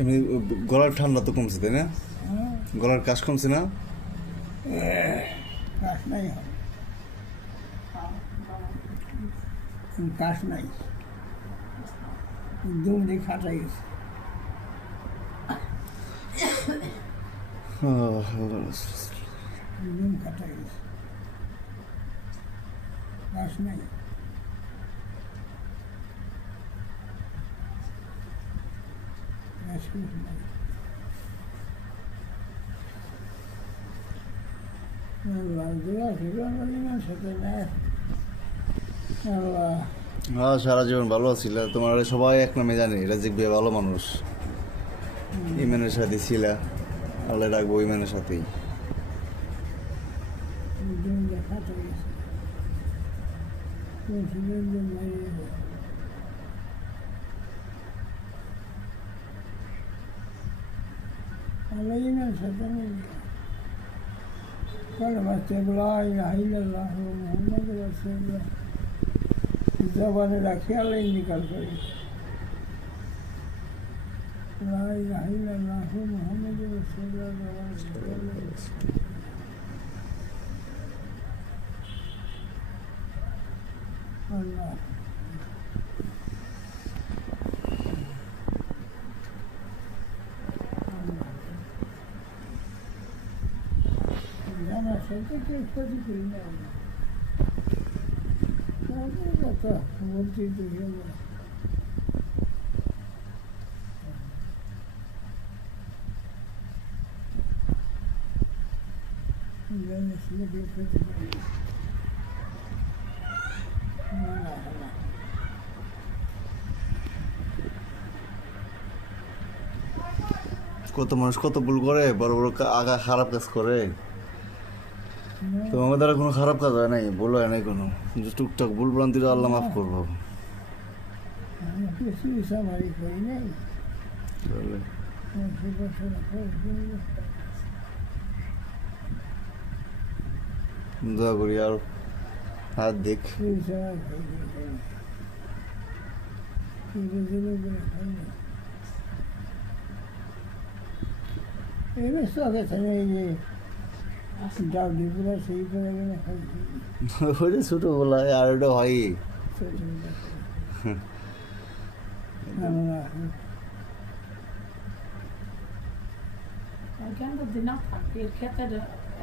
এমনি গলার ঠান্ডা তো কমছে, তাই না? গলার কাশ কমছে না? কাশ নাই, কাশ নাই, একদম দিয়ে খাটাই গেছে। একদম খাটাই গেছে, কাশ নাই। হ্যাঁ, সারা জীবন ভালো ছিল। তোমার সবাই এক নামে জানে রাজিক ভাই ভালো মানুষ। ইমানের সাথে ছিল, আল্লাহ রাখবো ইমানের সাথেই। জবানে রাখি আল্লাহ নিকাল করে আল্লাহ। জানার সাথে কেউ ক্ষতি করি না, কথা বলছি তো কত মানুষ কত ভুল করে, বড় বড় আগা খারাপ কাজ করে। তোমার দ্বারা কোনো খারাপ কাজ হয় নাই, ভুল হয় নাই কোনো, টুকটাক ভুল ভ্রান্তিটা আল্লাহ মাফ করবো। দোয়া করি আর হাত দেখ। ছোট বলা আর ওটা হয়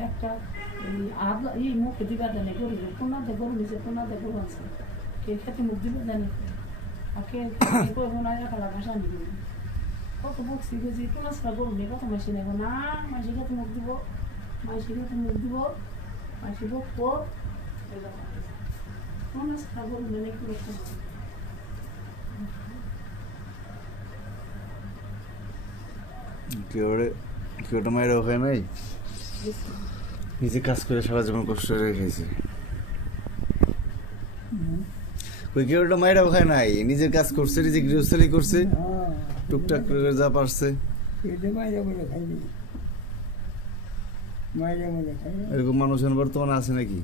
একটা এই মুখ দিবা জানে গরু কোনাতে গরু নিচে কোনাতে গরু আছে কে খেতে মুখ দিবে জানে আর কে না খেলা ভাষা নিবি কত বকছি যে কোন গরু নেই কত মাসি নেব না মাসি খেতে মুখ দিব মাসি খেতে মুখ দিব মাসি বকবো কোন গরু নেই কি করতে কেউটা মায়ের ওখানে নাই, নিজে কাজ করে সারা জীবন কষ্ট করে খাইছে। ওই কেউটা মায়ের ওখানে নাই, নিজের কাজ করছে, নিজে গৃহস্থলী করছে, টুকটাক করে যা পারছে। এরকম মানুষ বর্তমানে আছে নাকি?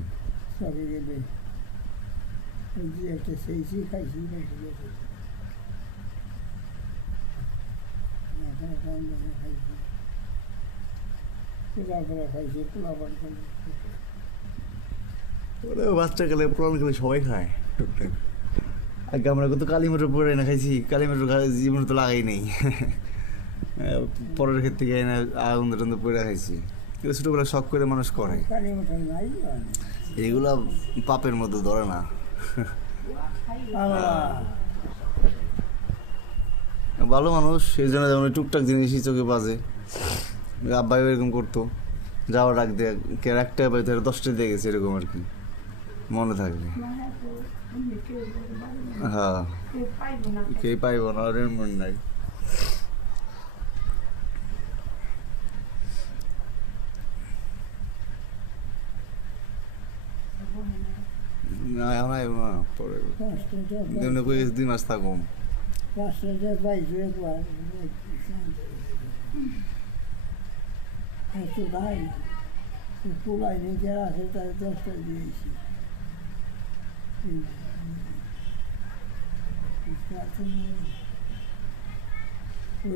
বাচ্চা কালে পুরান কালে সবাই খায় টুকটাক। আগে আমরা কত কালিমটর পরে না খাইছি, কালিমটর জীবনে তো লাগাই নেই, পরের ক্ষেত্রে গিয়ে না আগুন টান্দে পরে খাইছি। কিন্তু ছোটবেলা শখ করে মানুষ করে, এগুলা পাপের মধ্যে ধরে না। ভালো মানুষ, সেই জন্য যেমন টুকটাক জিনিসই চোখে বাজে। আব্বাই এরকম করতো, যাওয়ার ডাক দিয়ে কে একটা বাড়ি ধরে 10টা দিয়ে গেছে, এরকম আর কি মনে থাকবে। হ্যাঁ, কে পাইব না, আর মনে নাই। না নাই না, পরে 2 মাস থাকুম। পোলাই নিজের আছে তাই 10টা দিয়েছি। ওই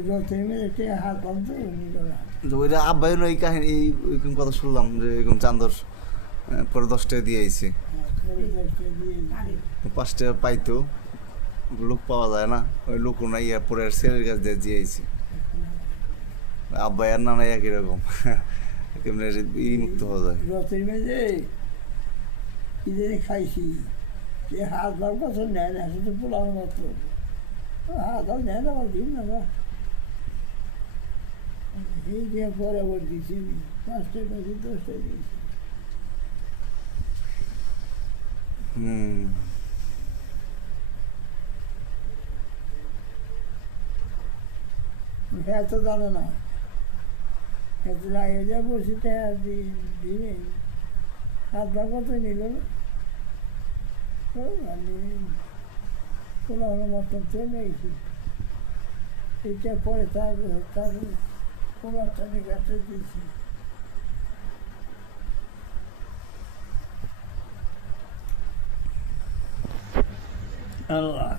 রথের মেয়েকে হাত পান্ত নিল না। তো ওইটা আব্বাইও এই কাহিনী এইরকম কথা শুনলাম যে এরকম চান্দর পরে 10 টাকা দিয়ে আইছে, পরে 10 টাকা দিয়ে 5 টাকা পাইতো, লোক পাওয়া যায় না, ওই লোক নাই, আর পরে আর ছেলের কাছ দিয়ে দিয়ে আইছে। আব্বাই আর নানাই একই রকম, কেমনে মুক্ত হওয়া যায়। রথের মেয়ে কি জানি খাইছি, সে হাত ভাব কথা নেয় না, শুধু পোলার মতো হাত ভাব নেয় না, আমার দিন না বা এই দিয়ে পরে আবার দিচ্ছি 5 টাকা 10 টাকা দিয়েছি। হ্যাঁ তো জানে না, এত লাগে যা বসে দিনে হাত ভাব কত নিল না, আমি পোলার মতো চলে এসেছি। এটা পরে তার পোলারটা কাছে দিয়েছি। আল্লাহ